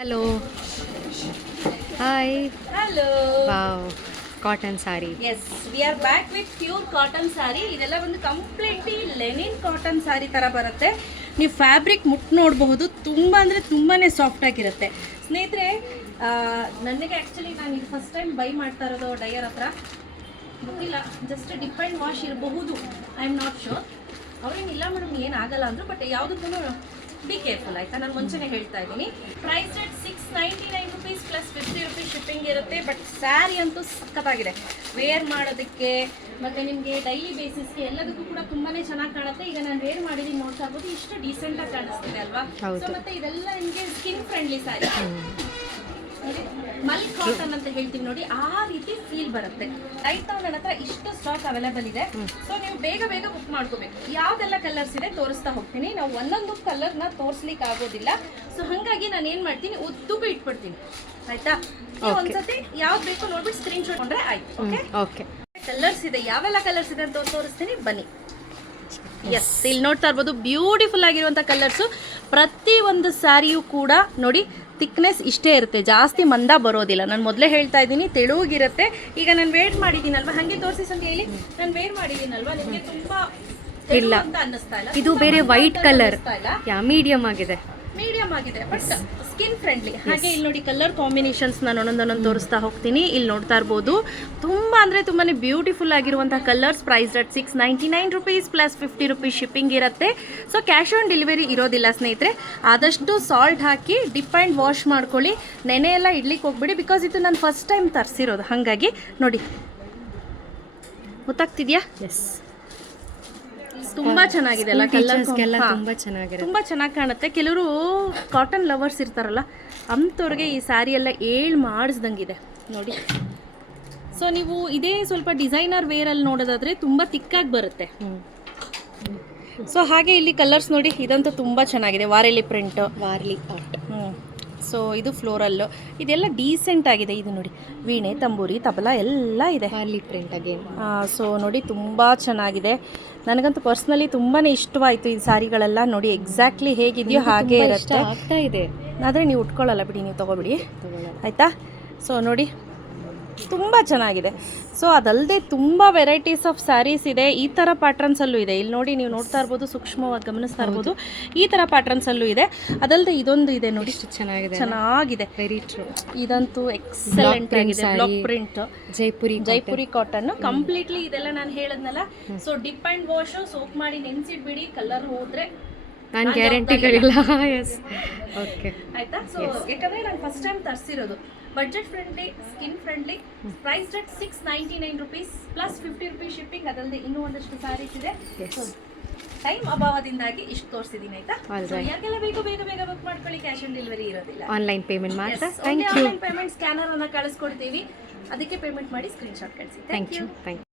Hello. Hi. Hello. Wow. Cotton saree. Yes, we are back with pure cotton saree. ಇದೆಲ್ಲ ಒಂದು completely Lenin cotton sari ಥರ ಬರುತ್ತೆ. ನೀವು fabric ಮುಟ್ಟು ನೋಡಬಹುದು, ತುಂಬ ಅಂದರೆ ತುಂಬಾ ಸಾಫ್ಟ್ ಆಗಿರುತ್ತೆ ಸ್ನೇಹಿತರೆ. ನನಗೆ ಆ್ಯಕ್ಚುಲಿ ನಾನು ಇದು ಫಸ್ಟ್ ಟೈಮ್ ಬೈ ಮಾಡ್ತಾ ಇರೋದು ಡೈಯರ್ ಹತ್ರ, ಗೊತ್ತಿಲ್ಲ, ಜಸ್ಟ್ ಡಿಪ್ ಆ್ಯಂಡ್ ವಾಶ್ ಇರಬಹುದು, ಐ ಆಮ್ ನಾಟ್ ಶೋರ್. ಅವ್ರೇನಿಲ್ಲ ಮೇಡಮ್ ಏನಾಗಲ್ಲ ಅಂದರು, ಬಟ್ ಯಾವುದಕ್ಕೂ ಬಿ ಕೇರ್ಫುಲ್ ಆಯಿತಾ. ನಾನು ಮುಂಚೆನೇ ಹೇಳ್ತಾ ಇದ್ದೀನಿ. Price rate 699 rupees plus 50 rupees shipping ಇರುತ್ತೆ. ಬಟ್ ಸ್ಯಾರಿ ಅಂತೂ ಸಖತ್ತಾಗಿದೆ, ವೇರ್ ಮಾಡೋದಕ್ಕೆ ಮತ್ತು ನಿಮಗೆ ಡೈಲಿ ಬೇಸಿಸ್ಗೆ ಎಲ್ಲದಕ್ಕೂ ಕೂಡ ತುಂಬಾ ಚೆನ್ನಾಗಿ ಕಾಣುತ್ತೆ. ಈಗ ನಾನು ವೇರ್ ಮಾಡಿದ್ದೀನಿ, ನೋಡ್ತಾ ಇರ್ಬೋದು, ಇಷ್ಟು ಡೀಸೆಂಟಾಗಿ ಕಾಣಿಸ್ತಿದೆ ಅಲ್ವಾ. ಸೊ ಮತ್ತು ಇದೆಲ್ಲ ನಿಮಗೆ ಸ್ಕಿನ್ ಫ್ರೆಂಡ್ಲಿ ಸ್ಯಾರಿ, ಮಲ್ ಕಾಟನ್ ಅಂತ ಹೇಳ್ತೀವಿ ನೋಡಿ, ಆ ರೀತಿ ಫೀಲ್ ಬರುತ್ತೆ. ರೈಟ್ ನಾವು ನನ್ನ ಹತ್ರ ಇಷ್ಟು ಸ್ಟಾಕ್ ಅವೈಲೇಬಲ್ ಇದೆ. ಸೊ ನೀವು ಬೇಗ ಬೇಗ ಬುಕ್ ಮಾಡ್ಕೋಬೇಕು. ಯಾವ್ದೆಲ್ಲ ಕಲರ್ಸ್ ಇದೆ ತೋರಿಸ್ತಾ ಹೋಗ್ತೀನಿ. ನಾವು ಒಂದೊಂದು ಕಲರ್ನ ತೋರಿಸ್ಲಿಕ್ಕೆ ಆಗೋದಿಲ್ಲ, ಸೊ ಹಾಗಾಗಿ ನಾನು ಏನು ಮಾಡ್ತೀನಿ, ಉದ್ದಕ್ಕೂ ಇಟ್ಬಿಡ್ತೀನಿ, ಆಯ್ತಾ. ಒಂದ್ಸತಿ ಯಾವ್ದು ಬೇಕೋ ನೋಡ್ಬಿಟ್ಟು ಸ್ಕ್ರೀನ್ ಶಾಟ್ ಕೊಂಡ್ರೆ ಆಯ್ತು. Okay okay. ಕಲರ್ಸ್ ಇದೆ, ಯಾವೆಲ್ಲ ಕಲರ್ಸ್ ಇದೆ ಅಂತ ತೋರಿಸ್ತೀನಿ, ಬನ್ನಿ. ಎಸ್, ಇಲ್ಲಿ ನೋಡ್ತಾ ಇರ್ಬೋದು, ಬ್ಯೂಟಿಫುಲ್ ಆಗಿರುವಂಥ ಕಲರ್ಸು. ಪ್ರತಿ ಒಂದು ಸ್ಯಾರಿಯೂ ಕೂಡ ನೋಡಿ ಥಿಕ್ನೆಸ್ ಇಷ್ಟೇ ಇರುತ್ತೆ, ಜಾಸ್ತಿ ಮಂದ ಬರೋದಿಲ್ಲ. ನಾನು ಮೊದಲೇ ಹೇಳ್ತಾ ಇದ್ದೀನಿ, ತೆಳುಗಿರುತ್ತೆ. ಈಗ ನಾನು ವೇರ್ ಮಾಡಿದ್ದೀನಲ್ವಾ, ಹಾಗೆ ತೋರಿಸಿ ಅಂತ ಹೇಳಿ ನಾನು ವೇರ್ ಮಾಡಿದ್ದೀನಲ್ವಾ, ನಿಮಗೆ ತುಂಬಾ ಇಲ್ಲ ಅಂತ ಅನ್ನಿಸ್ತಾ ಇಲ್ಲ. ಇದು ಬೇರೆ ವೈಟ್ ಕಲರ್, ಮೀಡಿಯಂ ಆಗಿದೆ, ಮೀಡಿಯಂ ಆಗಿದೆ, ಬಟ್ ಸ್ಕಿನ್ ಫ್ರೆಂಡ್ಲಿ. ಹಾಗೆ ಇಲ್ಲಿ ನೋಡಿ ಕಲರ್ ಕಾಂಬಿನೇಷನ್ಸ್ ನಾನು ಒಂದೊಂದೊಂದು ತೋರಿಸ್ತಾ ಹೋಗ್ತೀನಿ. ಇಲ್ಲಿ ನೋಡ್ತಾ ಇರ್ಬೋದು, ತುಂಬಾ ಅಂದರೆ ತುಂಬಾ ಬ್ಯೂಟಿಫುಲ್ ಆಗಿರುವಂತಹ colours. Price rate 699 rupees plus 50 rupees shipping ಇರುತ್ತೆ. ಸೊ ಕ್ಯಾಶ್ ಆನ್ ಡೆಲಿವರಿ ಇರೋದಿಲ್ಲ ಸ್ನೇಹಿತರೆ. ಆದಷ್ಟು ಸಾಲ್ಟ್ ಹಾಕಿ ಡಿಪ್ ಆ್ಯಂಡ್ ವಾಶ್ ಮಾಡ್ಕೊಳ್ಳಿ, ನೆನೆ ಎಲ್ಲ ಇಡ್ಲಿಕ್ಕೆ ಹೋಗ್ಬಿಡಿ, ಬಿಕಾಸ್ ಇದು ನಾನು ಫಸ್ಟ್ ಟೈಮ್ ತರಿಸಿರೋದು. ಹಾಗಾಗಿ ನೋಡಿ, ಗೊತ್ತಾಗ್ತಿದ್ಯಾ? ಎಸ್, ತುಂಬಾ ಚೆನ್ನಾಗಿದೆ ಅಲ್ಲ, ಕಲರ್ಸ್ಗೆಲ್ಲ ತುಂಬಾ ಚೆನ್ನಾಗಿದೆ, ತುಂಬಾ ಚೆನ್ನಾಗಿ ಕಾಣುತ್ತೆ. ಕೆಲವರು ಕಾಟನ್ ಲವರ್ಸ್ ಇರ್ತಾರಲ್ಲ, ಅಂಥವ್ರಿಗೆ ಈ ಸ್ಯಾರಿ ಎಲ್ಲ ಮಾಡಿಸ್ದಂಗಿದೆ ನೋಡಿ. ಸೊ ನೀವು ಇದೇ ಸ್ವಲ್ಪ ಡಿಸೈನರ್ ವೇರಲ್ಲಿ ನೋಡೋದಾದ್ರೆ ತುಂಬ ತಿಕ್ಕಾಗಿ ಬರುತ್ತೆ. ಸೊ ಹಾಗೆ ಇಲ್ಲಿ ಕಲರ್ಸ್ ನೋಡಿ, ಇದಂತೂ ತುಂಬ ಚೆನ್ನಾಗಿದೆ, ವಾರೆಲಿ ಪ್ರಿಂಟ್, ವಾರ್ಲಿ ಆರ್ಟ್. ಸೊ ಇದು ಫ್ಲೋರಲ್ಲು, ಇದೆಲ್ಲ ಡೀಸೆಂಟ್ ಆಗಿದೆ. ಇದು ನೋಡಿ, ವೀಣೆ, ತಂಬೂರಿ, ತಬಲ ಎಲ್ಲ ಇದೆ, ವಾರ್ಲಿ ಪ್ರಿಂಟ್ ಅಗೇನ್. ಸೊ ನೋಡಿ ತುಂಬ ಚೆನ್ನಾಗಿದೆ. ನನಗಂತೂ ಪರ್ಸ್ನಲಿ ತುಂಬಾ ಇಷ್ಟವಾಯಿತು ಈ ಸ್ಯಾರಿಗಳೆಲ್ಲ. ನೋಡಿ ಎಕ್ಸಾಕ್ಟ್ಲಿ ಹೇಗಿದೆಯೋ ಹಾಗೆ ಇರುತ್ತೆ, ಆಗ್ತಾ ಇದೆ. ಆದರೆ ನೀವು ಉಟ್ಕೊಳ್ಳಲ್ಲ ಬಿಡಿ, ನೀವು ತೊಗೊಬಿಡಿ ಆಯಿತಾ. ಸೊ ನೋಡಿ ತುಂಬ ಚೆನ್ನಾಗಿದೆ. ಸೊ ಅದಲ್ಲದೆ ತುಂಬ ವೆರೈಟೀಸ್ ಆಫ್ ಸ್ಯಾರೀಸ್ ಇದೆ. ಈ ಥರ ಪ್ಯಾಟ್ರನ್ಸಲ್ಲೂ ಇದೆ. ಇಲ್ಲಿ ನೋಡಿ, ನೀವು ನೋಡ್ತಾ ಇರ್ಬೋದು, ಸೂಕ್ಷ್ಮವಾಗಿ ಗಮನಿಸ್ತಾ ಇರ್ಬೋದು, ಈ ಥರ ಪ್ಯಾಟ್ರನ್ಸಲ್ಲೂ ಇದೆ. ಅದಲ್ಲದೆ ಇದೊಂದು ಇದೆ ನೋಡಿ, ಚೆನ್ನಾಗಿದೆ, ವೆರಿ ಟ್ರೂ. ಇದಂತೂ ಎಕ್ಸಲೆಂಟ್ ಆಗಿದೆ, block print, Jaipuri cotton completely. ಇದೆಲ್ಲ ನಾನು ಹೇಳದ್ನಲ್ಲ. So dip and wash, soap ಮಾಡಿ ನೆನೆಸಿಟ್ಬಿಡಿ, ಕಲರ್ ಹೋದ್ರೆ ನಾನು ಗ್ಯಾರಂಟಿಗಳಿಲ್ಲ. ಎಸ್, ಓಕೆ, ಆಯ್ತಾ. ಸೊ ಯಾಕಂದರೆ ನಾನು ಫಸ್ಟ್ ಟೈಮ್ ತರಿಸಿರೋದು. Budget friendly, skin friendly. Price rate 699 rupees plus 50 rupees shipping. ಅದಲ್ಲದೆ ಇನ್ನೂ ಒಂದಷ್ಟು ಸ್ಯಾರೀಸ್ ಇದೆ. ಟೈಮ್ ಅಭಾವದಿಂದಾಗಿ ಇಷ್ಟು ತೋರಿಸಿದ್ದೀನಿ, ಆಯ್ತಾ. ಯಾಕೆಲ್ಲ ಬೇಗ ಬೇಗ ಬೇಗ ಬುಕ್ ಮಾಡ್ಕೊಳ್ಳಿ, ಕ್ಯಾಶ್ ಆನ್ ಡೆಲಿವರಿ ಇರೋದಿಲ್ಲ, ಆನ್ಲೈನ್ ಪೇಮೆಂಟ್ ಮಾತ್ರ. ಆನ್ಲೈನ್ ಪೇಮೆಂಟ್ ಸ್ಕ್ಯಾನರ್ ಅನ್ನ ಕಳಿಸ್ಕೊಡ್ತೀವಿ, ಅದಕ್ಕೆ ಪೇಮೆಂಟ್ ಮಾಡಿ ಸ್ಕ್ರೀನ್ ಶಾಟ್ ಕಳಿಸಿ. Thank you.